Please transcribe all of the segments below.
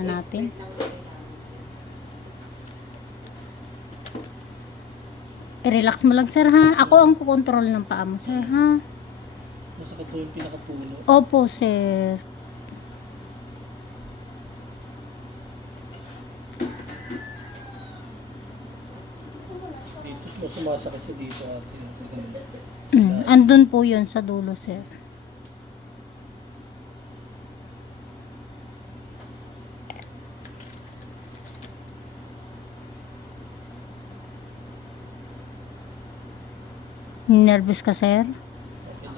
natin. I-relax mo lang, sir, ha? Ako ang kukontrol ng paa mo, sir, ha? Masakit ko yung pinakapuno. Opo, sir. Dito sumasakit siya dito ate. Sa ganun. Andun po yun sa dulo, sir. Nervous ka, sir? Okay lang.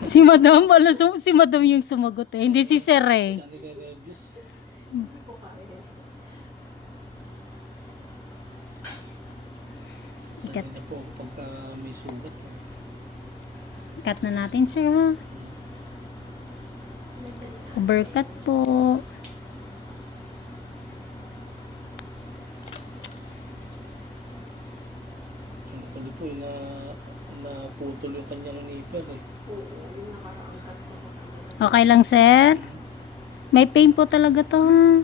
Si madam, wala, si madam yung sumagot eh. Hindi si sir eh. Saan ka nervous? Sikat. Sanay na po pagka may sugat. Cut na natin, sir, ha? Overcut po. Actually po, naputol yung kanyang nipper eh. Okay lang, sir? May pain po talaga to, ha?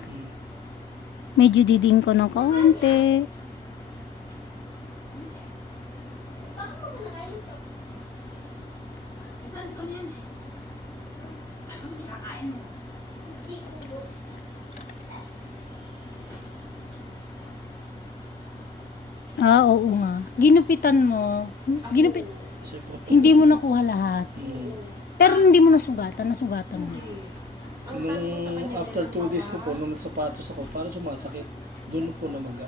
Medyo diding ko ng kaunti. Oo nga. Ginupitan mo. Siyempre. Hindi mo nakuha lahat. Pero hindi mo nasugatan. Nasugatan mo. Nung after 2 days ko po, nung nagsapatos ako, parang sumasakit. Doon po namaga.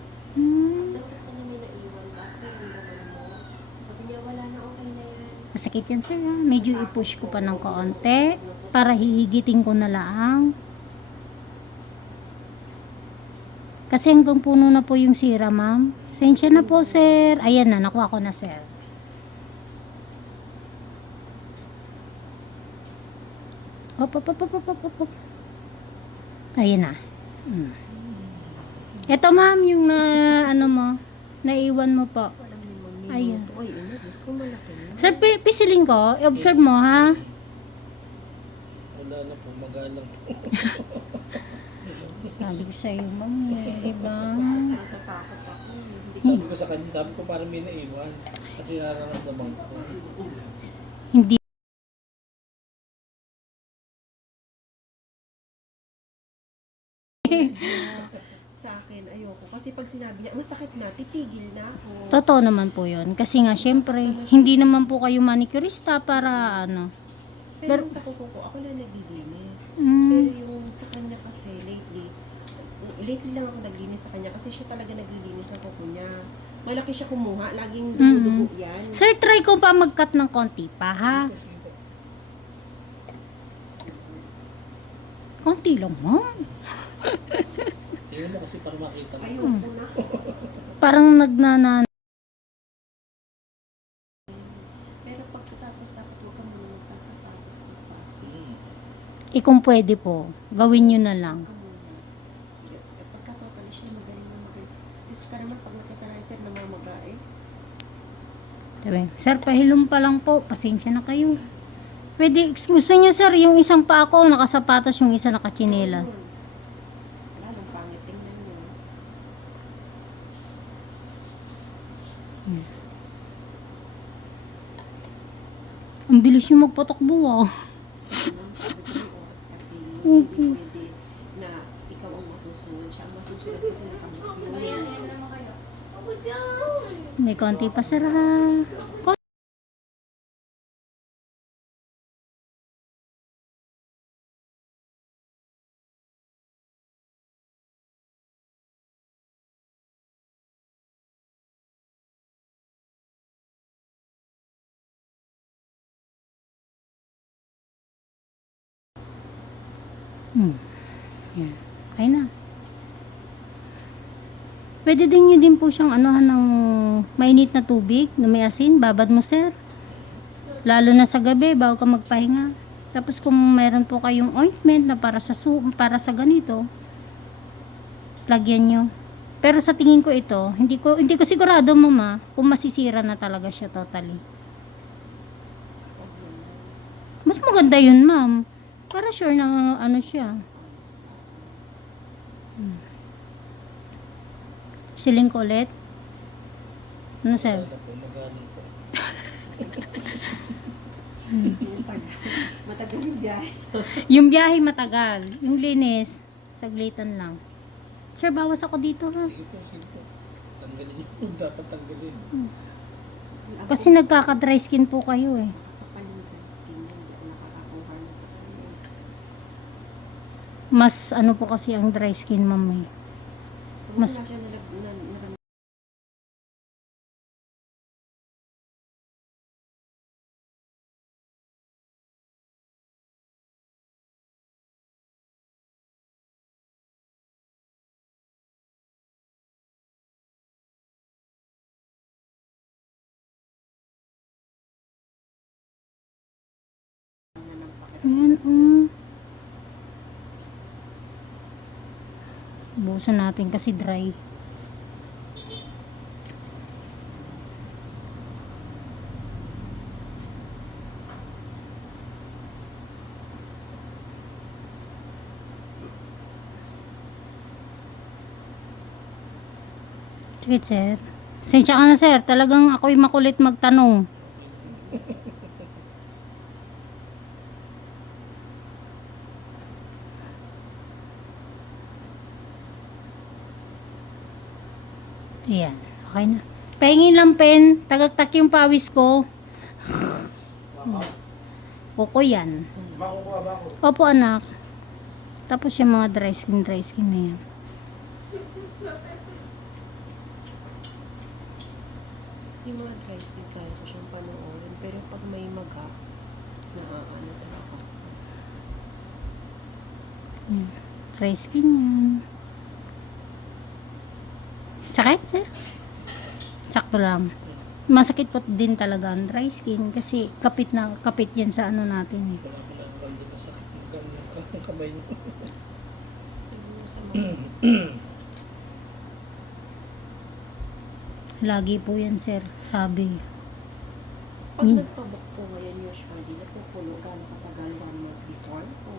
Masakit yan, sir, ha? Medyo i-push ko pa ng kaunti para hihigitin ko na lang. Kasi hanggang puno na po yung sira, ma'am. Sensya na po, sir. Ayan na, nakuha ko na, sir. Op. Ayan na. Ito, ma'am, yung ano mo, naiwan mo po. Ayan. Sir, pisilin ko. I-observe mo, ha? Wala na po, magalang po. Sabi ko sa'yo, ma'am, diba? Sabi ko sa kanya, sabi ko parang may naiwan. Kasi nararamdaman ko. Hindi. Sa akin, ayoko. Kasi pag sinabi niya, masakit na, titigil na ako. Totoo naman po yun. Kasi nga, syempre, hindi naman po kayo manicurista para ano. Pero yung sa kuko ko, ako na naglilinis. Mm. Pero yung sa kanya kasi, lately lang ako naglinis sa kanya kasi siya talaga naglilinis ng kuko niya. Malaki siya kumuha, laging dumudugo yan. Sir, try ko pa mag-cut ng konti pa, ha? Konti lang, ma'am. Tingnan mo kasi para makita mo. Ayoko na. Parang nagnana. Pero pagkatapos dapat huwag ka muna magsasapatos sa paso. Kung pwede po, gawin nyo na lang. Ka muna. Pagka totally siya magaling na magaling. Excuse ka naman pag nakita na sir namamaga eh. Sabi, sir, pahilom pa lang po. Pasensya na kayo. Pwede, gusto niyo, sir, yung isang pa ako nakasapatos, yung isa nakachinela. Lalong pangit tingnan yun. Ang bilis yung magpatakbo, ah. Sabi ko yung oras kasi Opo. hindi pwede na ikaw ang masusunod. Siya ang masusunod kasi nakamagpilin. May konti pa, sir, ha? Yan. Ay na. Pwede din nyo din po siyang anuhan ng mainit na tubig na may asin. Babad mo, sir. Lalo na sa gabi, bago ka magpahinga. Tapos kung mayroon po kayong ointment na para sa ganito, lagyan nyo. Pero sa tingin ko ito, hindi ko sigurado, mama, kung masisira na talaga siya totally. Mas maganda yun, ma'am. Para sure na ano siya. Siling ko ulit. Ano, sir? Wala po, magaling po. Matagal yung biyahe. Yung biyahe matagal. Yung linis, saglitan lang. Sir, bawas ako dito, ha? Sige po, sige po. Tanggalin yung dapat tanggalin. Kasi nagkaka-dry skin po kayo, eh. Kapal yung dry skin niya, hindi ako nakakakuha nun sa kanya. Mas ano po kasi ang dry skin, ma'am, eh. Wala Mas- siya Ayan, Busan natin kasi dry. Sige, sir. Sensya ka na, sir. Talagang ako'y makulit magtanong. Ayan. Okay na. Pahingin lang pen. Tagaktak yung pawis ko. Kuko yan. Makukuha ba ako? Opo, anak. Tapos yung mga dry skin na yan. yung mga dry skin kaya ko siyang panoorin. Pero pag may maga, ano talaga. Ayan. Dry skin yan. Sakit, sir? Sakto lang. Masakit po din talaga ang dry skin kasi kapit yan sa ano natin, eh. Wala pala naman di masakit yung ganyan kamay niyo. Siguro sa mga Lagi po yan, sir. Sabi. pag nagpabook po ngayon usually, napupuno gano'ng katagal 1 month before? O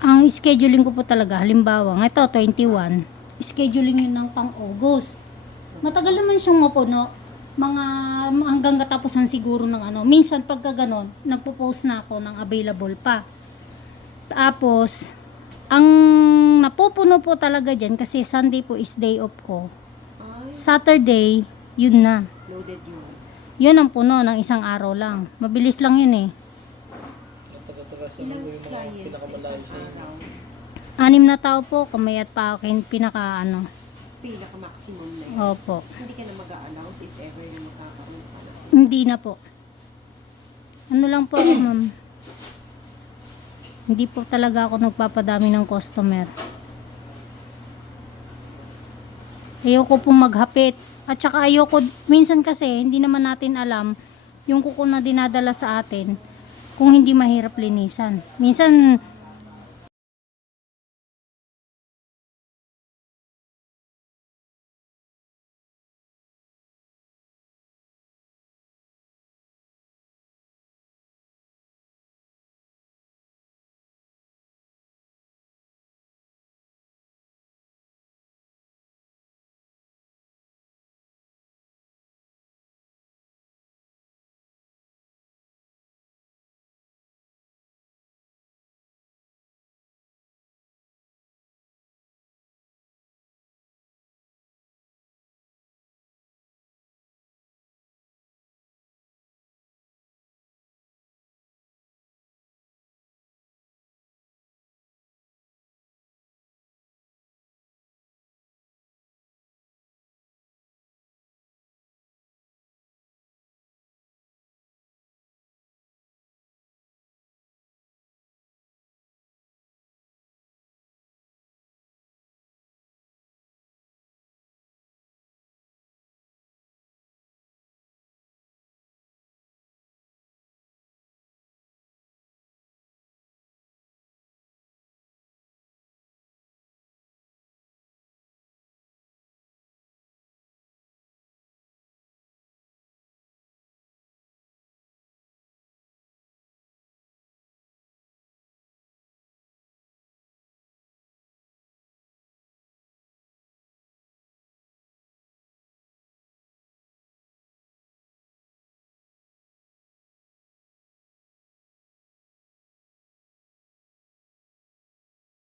Ang scheduling ko po talaga, halimbawa, ito, 21. Scheduling yun ng pang-August. Matagal naman siyang mapuno. Mga hanggang katapusan siguro ng ano. Minsan pagka ganon, nagpo-post na ako ng available pa. Tapos, ang napupuno po talaga dyan, kasi Sunday po is day off ko. ay, Saturday, yun na. loaded yun. Yun ang puno ng isang araw lang. Mabilis lang yun, eh. Taga-taga sa Ilang ano yung mga clients sa pinakamalayo isang sa inyo. araw? 6 na tao po, kamay at pakin, pinaka ano. Pinaka-maximum na yun. Opo. Hindi ka na mag-a-allow if ever yung magkakaroon ka na. Hindi na po. Ano lang po ako, ma'am. Hindi po talaga ako nagpapadami ng customer. Ayoko pong maghapit. At saka ayoko, minsan kasi, hindi naman natin alam yung kuko na dinadala sa atin kung hindi mahirap linisan. Minsan,